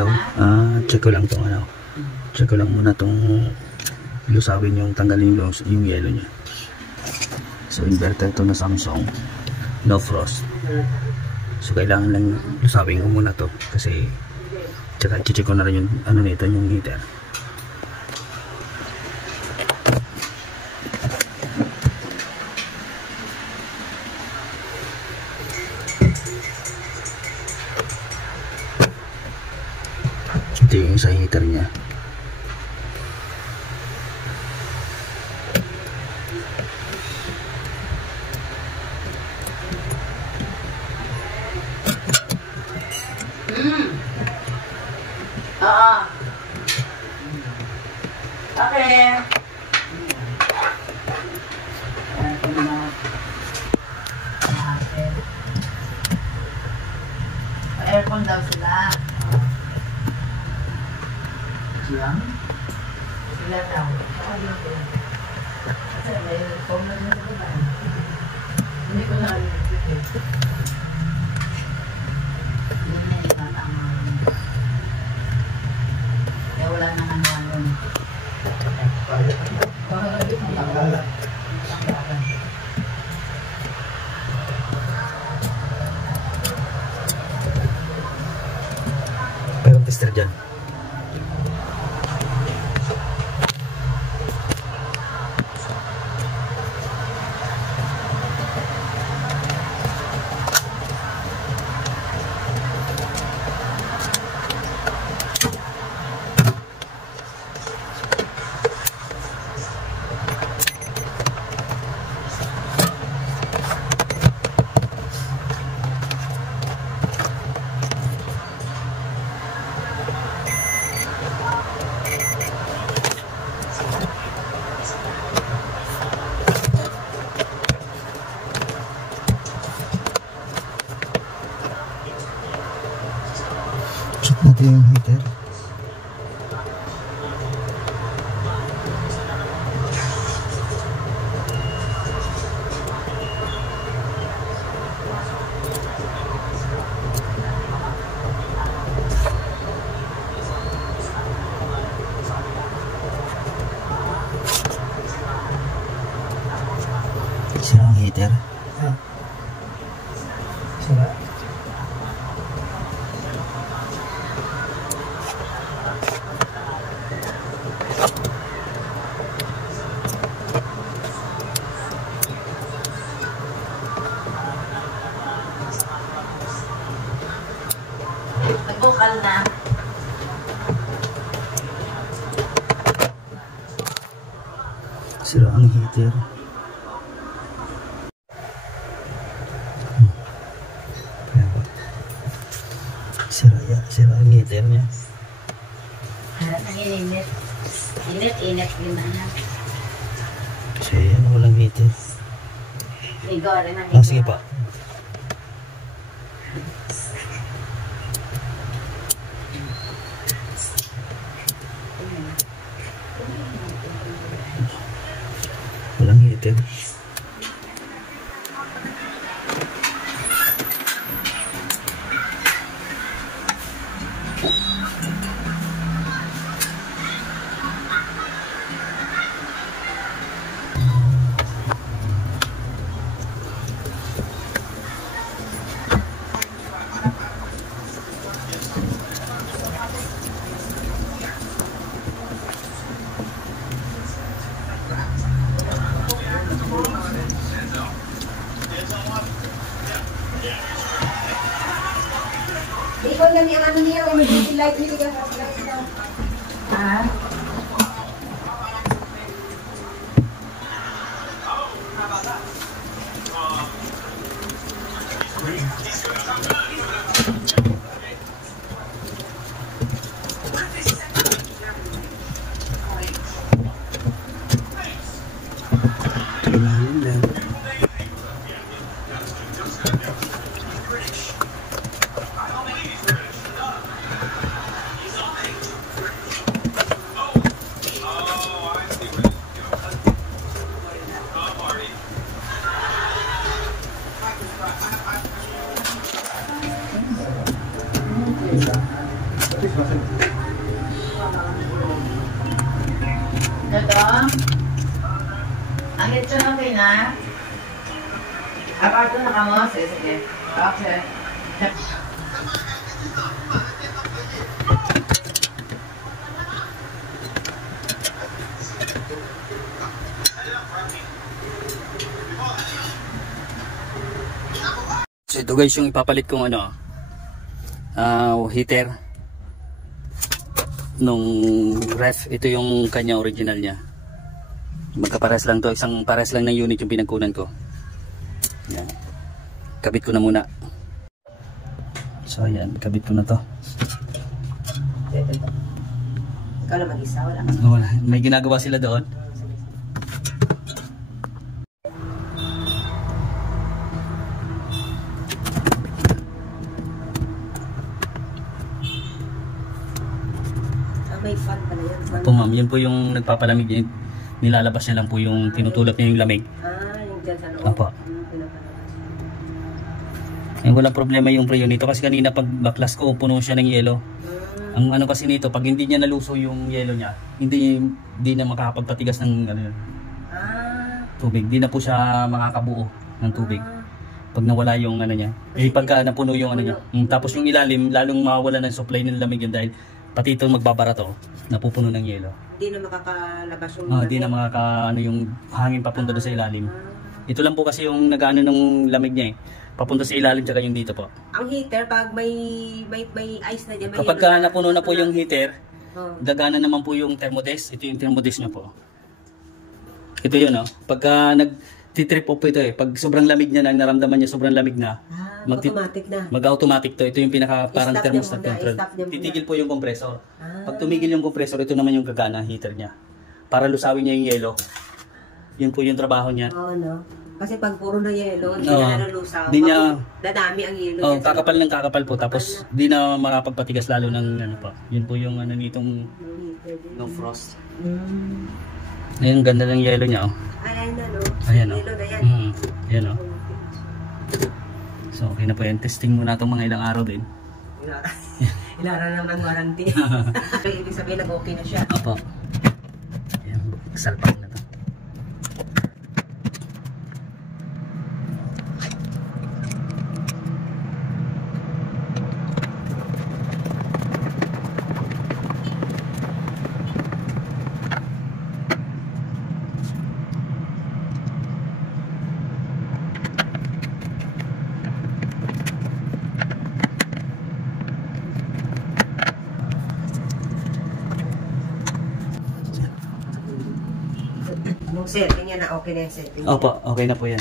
Hello? Check ko lang tong ano. Check ko lang muna tong lusawin yung tanggalin yung yellow niya. So inverter to na Samsung. No frost. So kailangan lang lusawin ko muna to kasi tsaka check ko na rin yung ano nito, yung heater. Ito yung sa heater niya. Okay. Aircon daw sila. Siyang? Sila daw. Kasi may aircon na nila diba? Hindi ko na yun na yung tatama. Kaya wala nang ano. Mayroong tester dyan. Check natin yung heater. Sira ang heater. Sira. Nagbukal na. Sira ang heater. Sira ang heater niya. Harap ang init. Init yun na. Kasi ano, walang heater. Ligo rin ang ligo. Sige pa. Walang heater. Ikaw lang yung ano niya, may beauty light niya. Ah? Ito? Ang lechon okay na? Aparto na ka mo? Sige. Okay. So ito guys yung ipapalit kong ano heater nung ref. Ito yung kanya original niya. Magkapares lang to, isang pares lang ng unit yung pinagkunan ko. Yan. Kabit ko na muna. So ayan, kabit ko na to. Ikaw lang mag-isa, wala. Wala, may ginagawa sila doon. May fan pala yan. Opo ma'am, yun po yung nagpapalamig niya. Nilalabas niya lang po yung tinutulak niya yung lamig. Yung dyan sa loob. Opo. Yung walang problema yung preyo nito kasi kanina pag baklas ko puno siya ng yelo. Ang ano kasi nito, pag hindi niya naluso yung yelo niya, hindi na makakapagpatigas ng tubig. Hindi na po siya makakabuo ng tubig. Pag nawala yung ano niya. Pagka napuno yung ano niya. Tapos yung ilalim, lalong mawawala ng supply ng lamig yun dahil pati ito magbabara to, napupuno ng yelo. Hindi na makakalabas yung Hindi na ano yung hangin papunta doon sa ilalim. Ito lang po kasi yung nag-ano ng lamig niya papunta sa ilalim tsaka yung dito po. Ang heater, pag may ice na dyan, kapag napuno na po yung heater, gagana naman po yung thermodest. Ito yung thermodest niya po. Ito yun pagka nag-trip off po ito pag sobrang lamig niya na, naramdaman niya sobrang lamig na, automatic na. Mag-automatic to. Ito yung pinaka parang thermostat control. Titigil po yung compressor. Pag tumigil yung compressor, ito naman yung gagana heater niya. Para lusawin niya yung yelo. Yun po yung trabaho niya. Oo, no? Kasi pag puro na yelo, hindi na nalusaw. Di niya, dadami ang yelo. kakapal ng kakapal po. Tapos di na makapagpatigas lalo ng ano pa. Yun po yung ano nitong no frost. Ayun, ganda ng yelo niya. Ayan na, no? Ayan, yelo na yan. Ayan, So, okay na po yan. Testing muna itong mga ilang araw din. Ilang araw naman ng warranty. Ibig sabihin, nag-okay na siya. Opo. Ayan, salpak na to. Yung setting niya na okay na yung setting. Opo, okay na po yan.